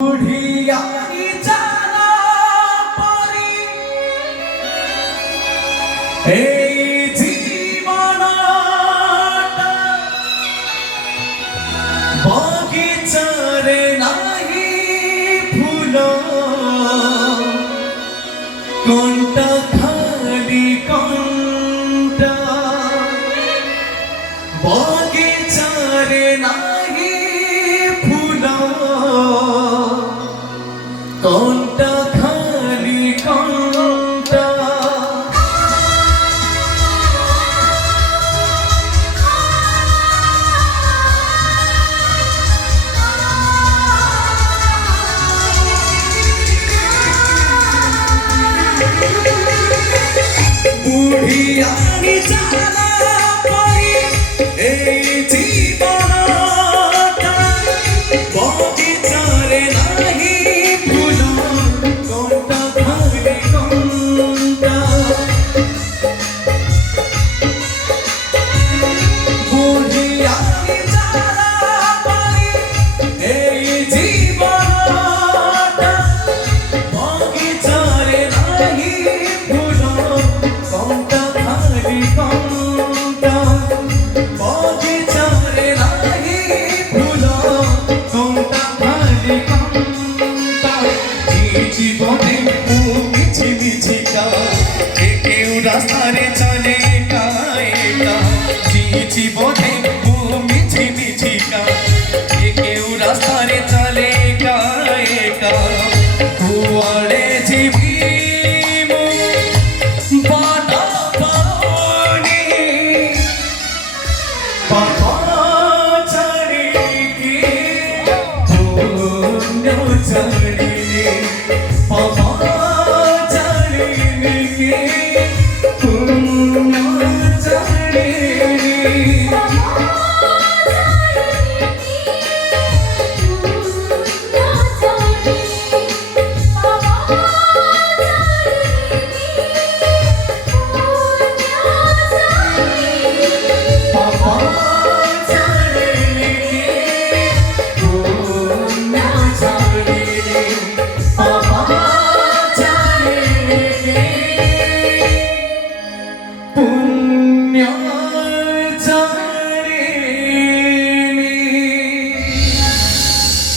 বুড়িয়ানি জানা পরি এই জীবনটা বগিচারে নাহি ফুল কোনটা খালি কোনটা বগিচারে নাহি ফুল কোনটা খালি কোনটা বুড়িয়ানি জানা পরি এই জীবনটা বগিচারে নাহি ফুল কোনটা খালি কোনটা বুড়িয়ানি জানা পরি এই জীবনটা বগিচারে নাহি ফুল কোনটা খালি কোনটা বগিচারে নাহি ফুল কোনটা খালি কোনটা জীবনে মিছি মিছিকা কেউ রাস্তারে চলে একা একা জীবনে মিছি মিছিকা কেউ রাস্তারে চলে একা একা কুয়ারে জীবী বাধা পাওনি বাবা ছাড়ি কি